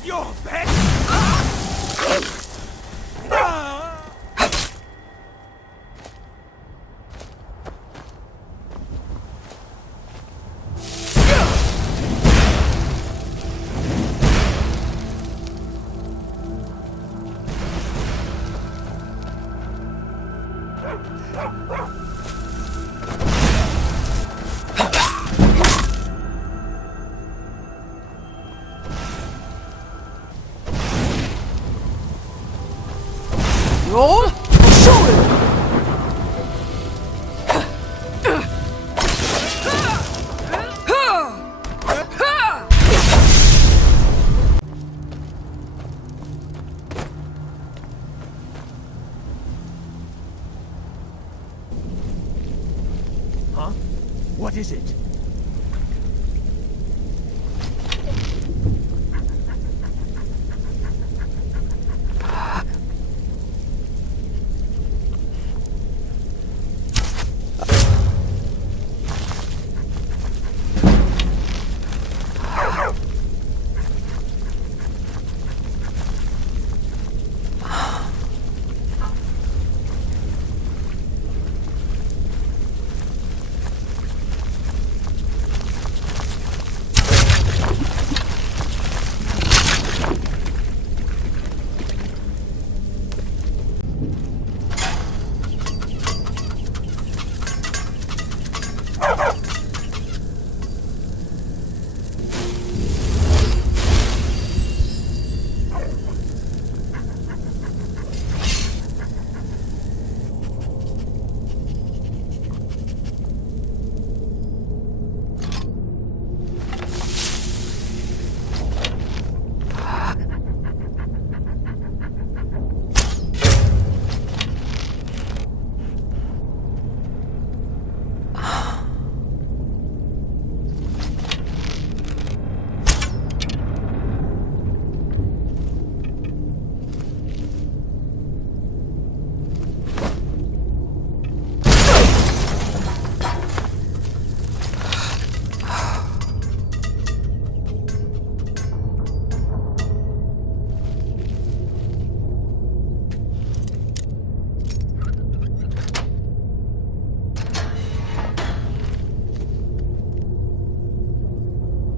of your pet? Roll, shoulder. Huh? What is it?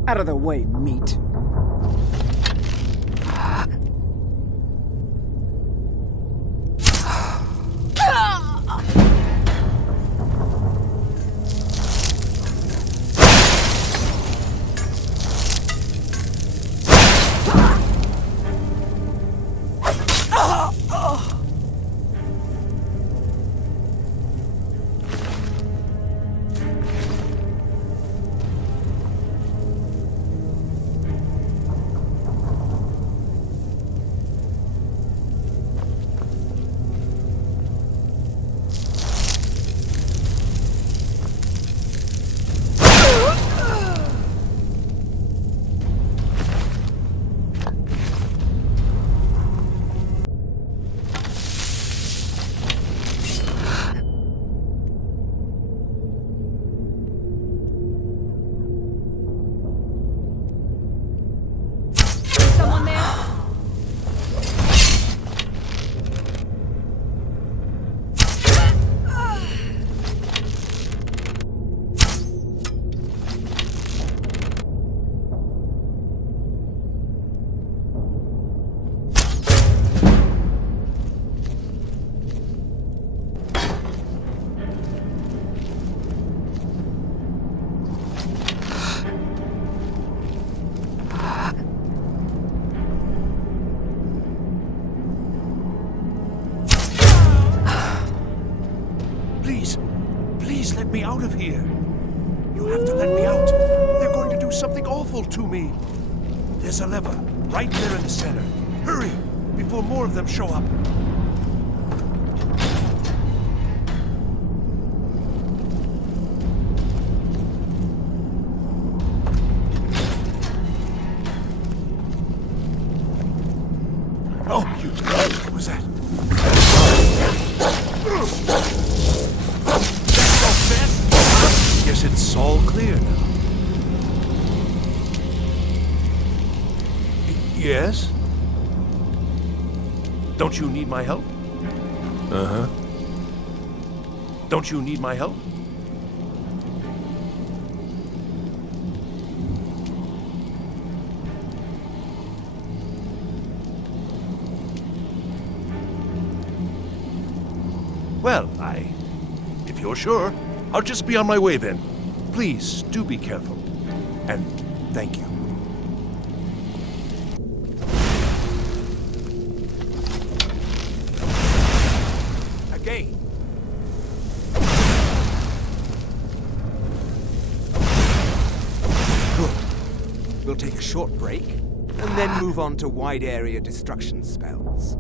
Out of the way, meat. Someone there? Please let me out of here. You have to let me out. They're going to do something awful to me. There's a lever right there in the center. Hurry, before more of them show up. Oh, what was that? Guess it's all clear now. Yes? Don't you need my help? Uh-huh. Don't you need my help? Well, if you're sure, I'll just be on my way then. Please, do be careful. And thank you. Again. Good. We'll take a short break, and then move on to wide area destruction spells.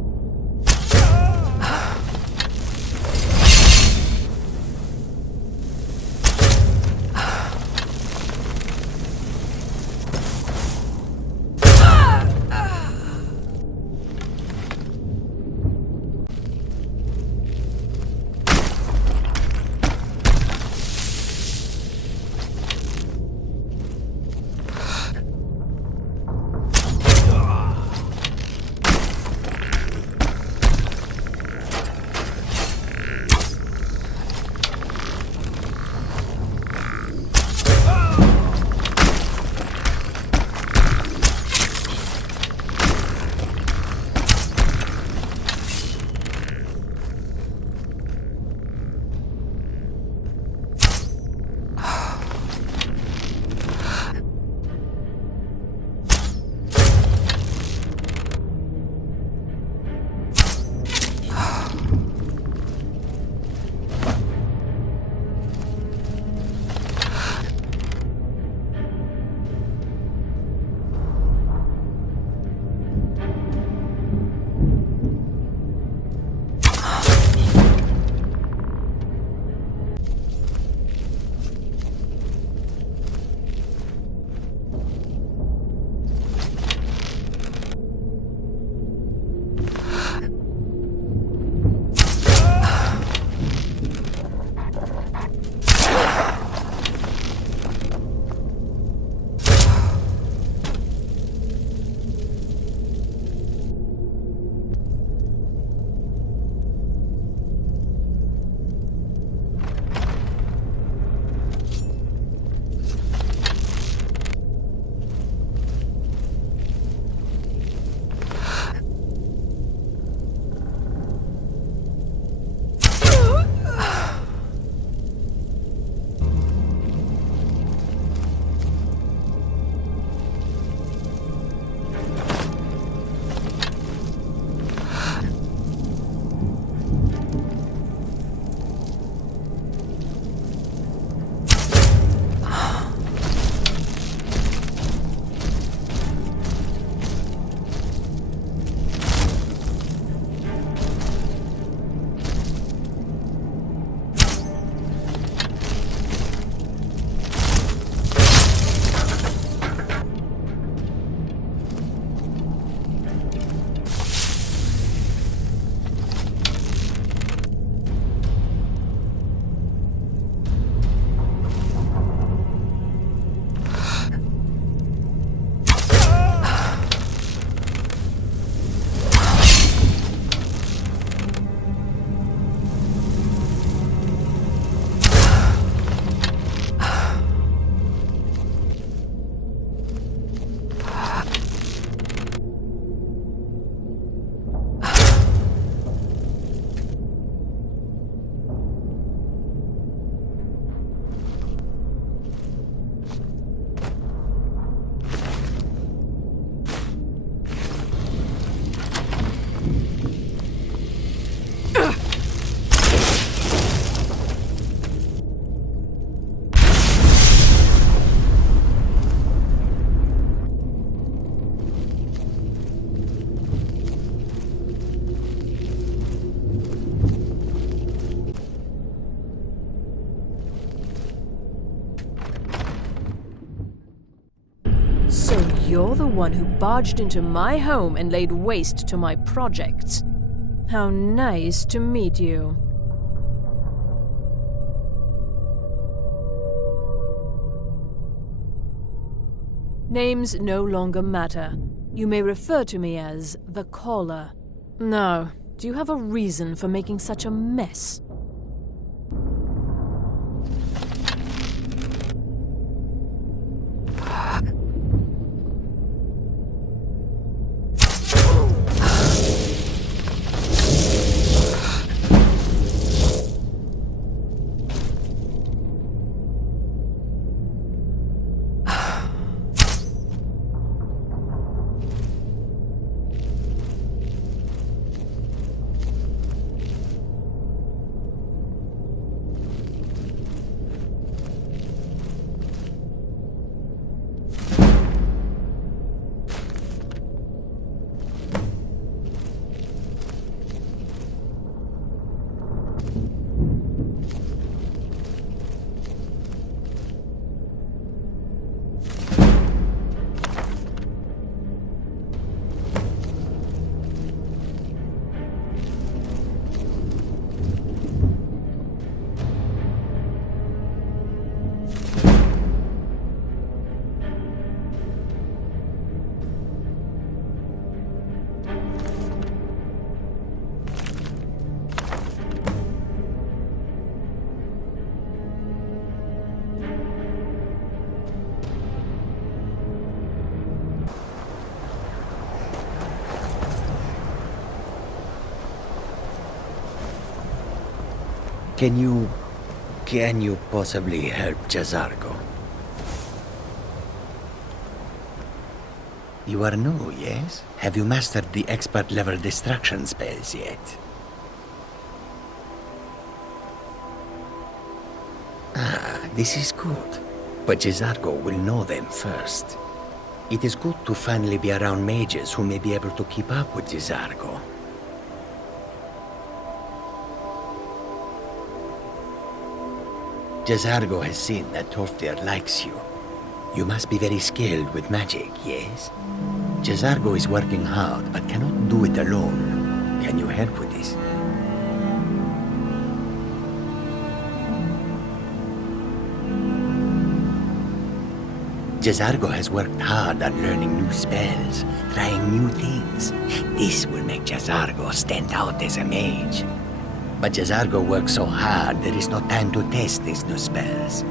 So you're the one who barged into my home and laid waste to my projects. How nice to meet you. Names no longer matter. You may refer to me as the Caller. Now, do you have a reason for making such a mess? Can you possibly help Jazargo? You are new, yes? Have you mastered the expert-level distraction spells yet? This is good. But Jazargo will know them first. It is good to finally be around mages who may be able to keep up with Jazargo. Jazargo has seen that Toftir likes you. You must be very skilled with magic, yes? Jazargo is working hard, but cannot do it alone. Can you help with this? Jazargo has worked hard on learning new spells, trying new things. This will make Jazargo stand out as a mage. But Jazargo works so hard, there is no time to test these new spells.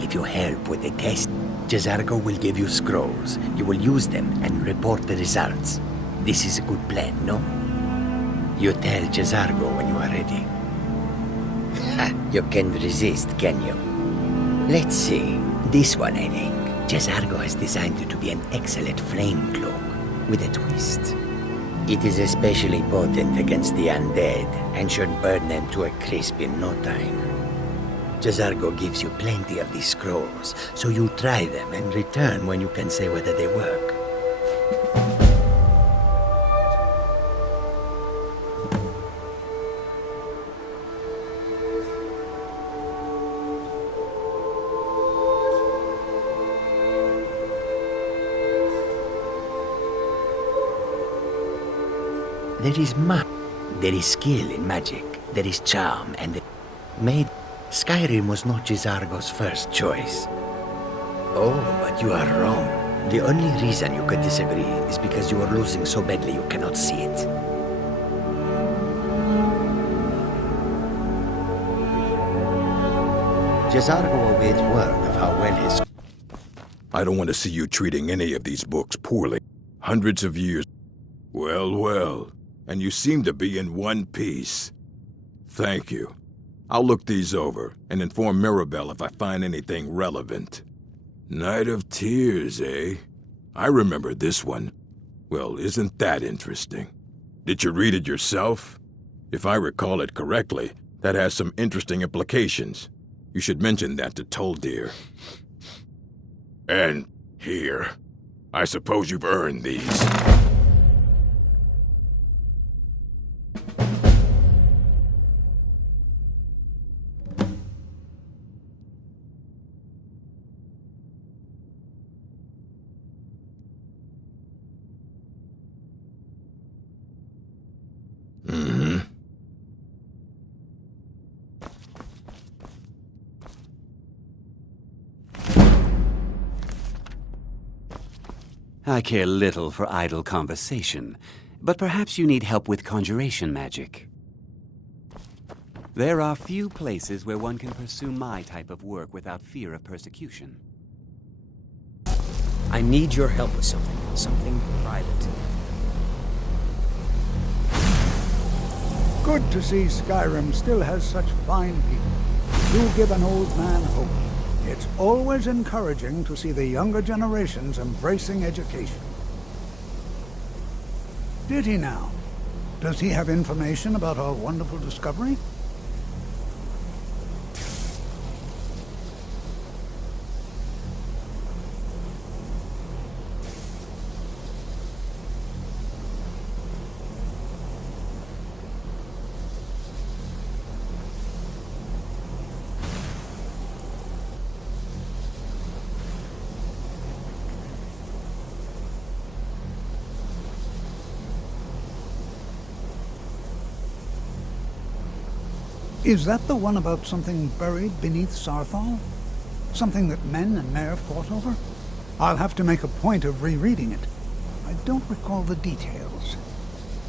If you help with the test, Jazargo will give you scrolls. You will use them and report the results. This is a good plan, no? You tell Jazargo when you are ready. You can't resist, can you? Let's see. This one, I think. Jazargo has designed it to be an excellent flame cloak, with a twist. It is especially potent against the undead, and should burn them to a crisp in no time. Jazargo gives you plenty of these scrolls, so you try them and return when you can say whether they work. There is skill in magic, there is charm, and Skyrim was not Jazargo's first choice. Oh, but you are wrong. The only reason you could disagree is because you are losing so badly you cannot see it. Jazargo awaits word of how well his... I don't want to see you treating any of these books poorly. Hundreds of years... Well, well. And you seem to be in one piece. Thank you. I'll look these over and inform Mirabelle if I find anything relevant. Night of Tears, eh? I remember this one. Well, isn't that interesting? Did you read it yourself? If I recall it correctly, that has some interesting implications. You should mention that to Toldir. And here. I suppose you've earned these. I care little for idle conversation, but perhaps you need help with conjuration magic. There are few places where one can pursue my type of work without fear of persecution. I need your help with something private. Good to see Skyrim still has such fine people. Do give an old man hope. It's always encouraging to see the younger generations embracing education. Did he now? Does he have information about our wonderful discovery? Is that the one about something buried beneath Sarthal? Something that men and Mare fought over? I'll have to make a point of rereading it. I don't recall the details.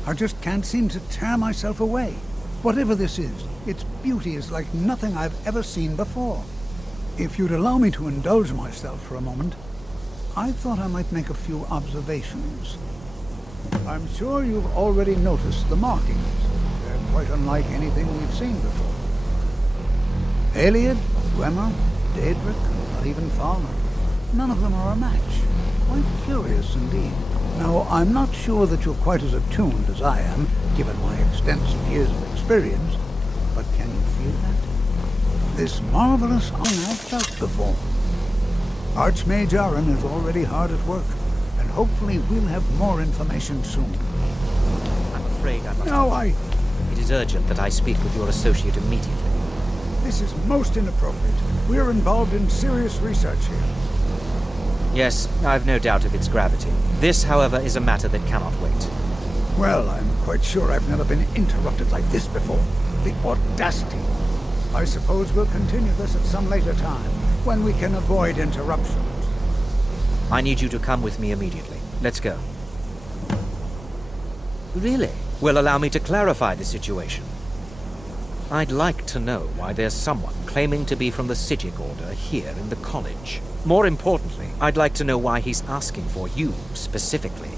I just can't seem to tear myself away. Whatever this is, its beauty is like nothing I've ever seen before. If you'd allow me to indulge myself for a moment, I thought I might make a few observations. I'm sure you've already noticed the markings. They're quite unlike anything we've seen before. Aliad, Dwemer, Daedric, not even Falmer. None of them are a match. Quite curious indeed. Now, I'm not sure that you're quite as attuned as I am, given my extensive years of experience, but can you feel that? This marvelous I've felt before. Archmage Aaron is already hard at work, and hopefully we'll have more information soon. I'm afraid I must... No, It is urgent that I speak with your associate immediately. This is most inappropriate. We're involved in serious research here. Yes, I've no doubt of its gravity. This, however, is a matter that cannot wait. Well, I'm quite sure I've never been interrupted like this before. The audacity. I suppose we'll continue this at some later time, when we can avoid interruptions. I need you to come with me immediately. Let's go. Really? Well, allow me to clarify the situation. I'd like to know why there's someone claiming to be from the Psijic Order here in the college. More importantly, I'd like to know why he's asking for you, specifically.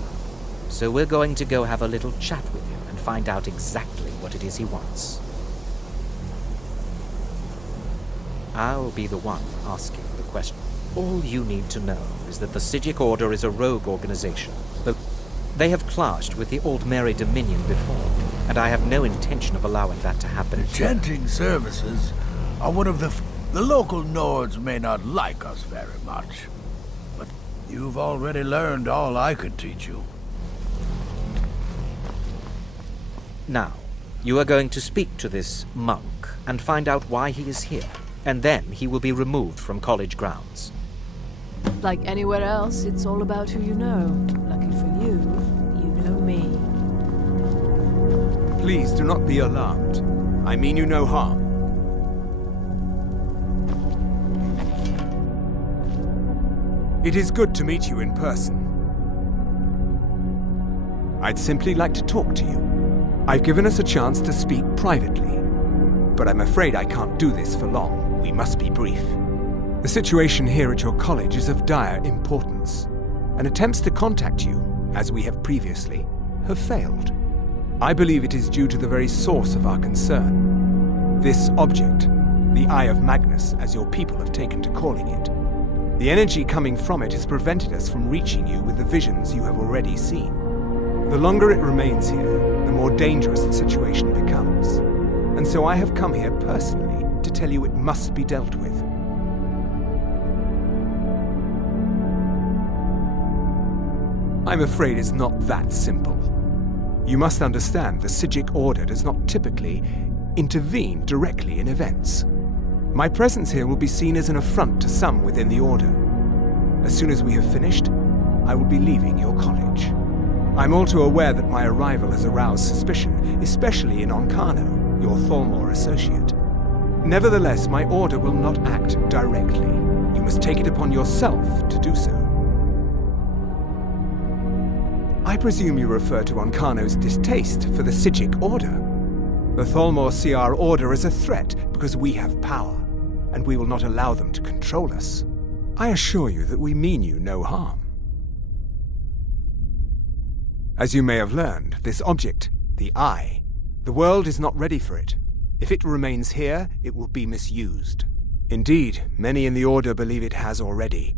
So we're going to go have a little chat with him and find out exactly what it is he wants. I'll be the one asking the question. All you need to know is that the Psijic Order is a rogue organization. They have clashed with the Old Mary Dominion before, and I have no intention of allowing that to happen. The chanting services are one of the local Nords may not like us very much, but you've already learned all I could teach you. Now, you are going to speak to this monk and find out why he is here, and then he will be removed from college grounds. Like anywhere else, it's all about who you know. Lucky for you, you know me. Please do not be alarmed. I mean you no harm. It is good to meet you in person. I'd simply like to talk to you. I've given us a chance to speak privately, but I'm afraid I can't do this for long. We must be brief. The situation here at your college is of dire importance, and attempts to contact you, as we have previously, have failed. I believe it is due to the very source of our concern. This object, the Eye of Magnus, as your people have taken to calling it. The energy coming from it has prevented us from reaching you with the visions you have already seen. The longer it remains here, the more dangerous the situation becomes. And so I have come here personally to tell you it must be dealt with. I'm afraid it's not that simple. You must understand the Psijic Order does not typically intervene directly in events. My presence here will be seen as an affront to some within the Order. As soon as we have finished, I will be leaving your college. I'm all too aware that my arrival has aroused suspicion, especially in Onkano, your Thalmor associate. Nevertheless, my Order will not act directly. You must take it upon yourself to do so. I presume you refer to Ancano's distaste for the Psijic Order. The Thalmor see our order as a threat because we have power, and we will not allow them to control us. I assure you that we mean you no harm. As you may have learned, this object, the Eye, the world is not ready for it. If it remains here, it will be misused. Indeed, many in the Order believe it has already.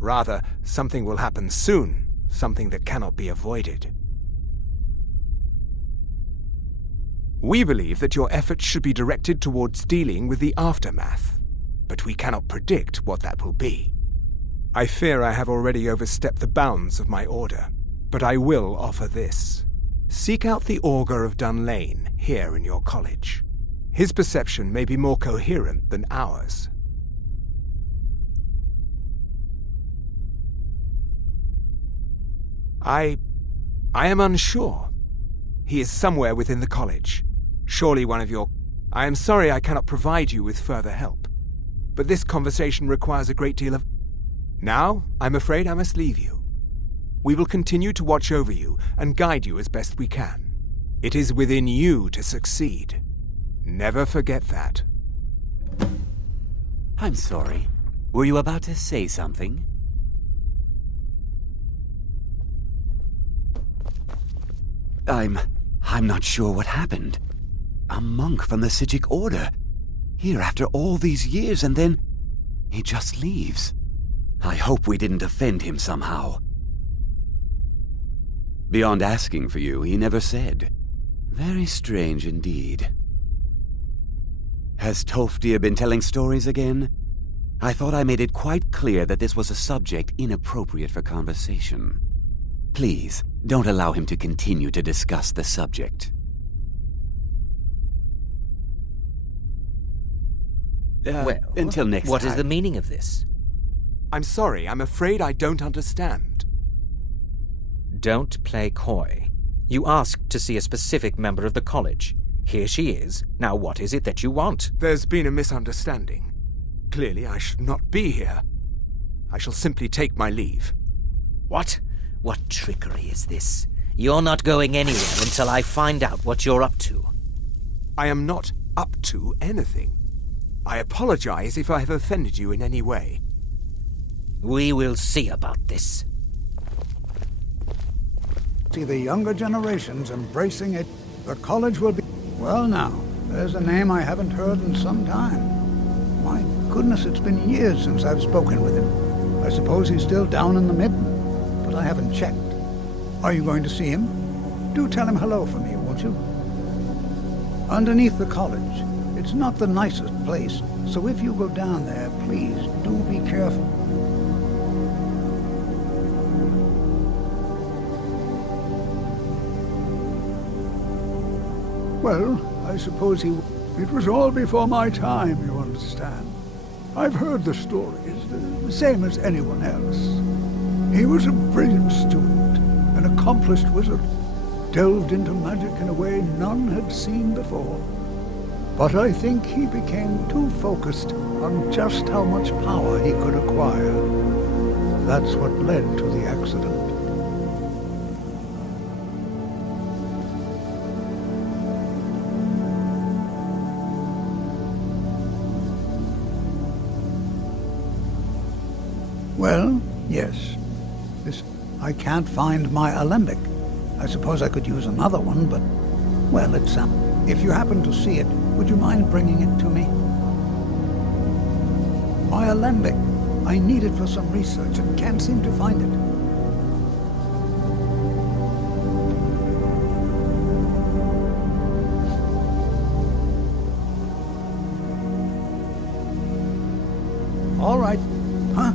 Rather, something will happen soon, something that cannot be avoided. We believe that your efforts should be directed towards dealing with the aftermath, but we cannot predict what that will be. I fear I have already overstepped the bounds of my order, but I will offer this. Seek out the Augur of Dunlane here in your college. His perception may be more coherent than ours. I am unsure. He is somewhere within the college. Surely one of your... I am sorry I cannot provide you with further help. But this conversation requires a great deal of... Now, I'm afraid I must leave you. We will continue to watch over you and guide you as best we can. It is within you to succeed. Never forget that. I'm sorry. Were you about to say something? I'm not sure what happened. A monk from the Psijic Order. Here after all these years, and then he just leaves. I hope we didn't offend him somehow. Beyond asking for you, he never said. Very strange indeed. Has Tolfdir been telling stories again? I thought I made it quite clear that this was a subject inappropriate for conversation. Please, don't allow him to continue to discuss the subject. Well, until next time. What is the meaning of this? I'm sorry, I'm afraid I don't understand. Don't play coy. You asked to see a specific member of the college. Here she is. Now what is it that you want? There's been a misunderstanding. Clearly I should not be here. I shall simply take my leave. What? What trickery is this? You're not going anywhere until I find out what you're up to. I am not up to anything. I apologize if I have offended you in any way. We will see about this. See the younger generations embracing it. The college will be... Well now, there's a name I haven't heard in some time. My goodness, it's been years since I've spoken with him. I suppose he's still down in the Midden, but I haven't checked. Are you going to see him? Do tell him hello for me, won't you? Underneath the college. It's not the nicest place, so if you go down there, please do be careful. Well, I suppose he... It was all before my time, you understand. I've heard the stories, the same as anyone else. He was a brilliant student, an accomplished wizard, delved into magic in a way none had seen before. But I think he became too focused on just how much power he could acquire. That's what led to the accident. Well, yes. I can't find my alembic. I suppose I could use another one, but... Well, it's... If you happen to see it, would you mind bringing it to me? My alembic. I need it for some research and can't seem to find it. All right. Huh?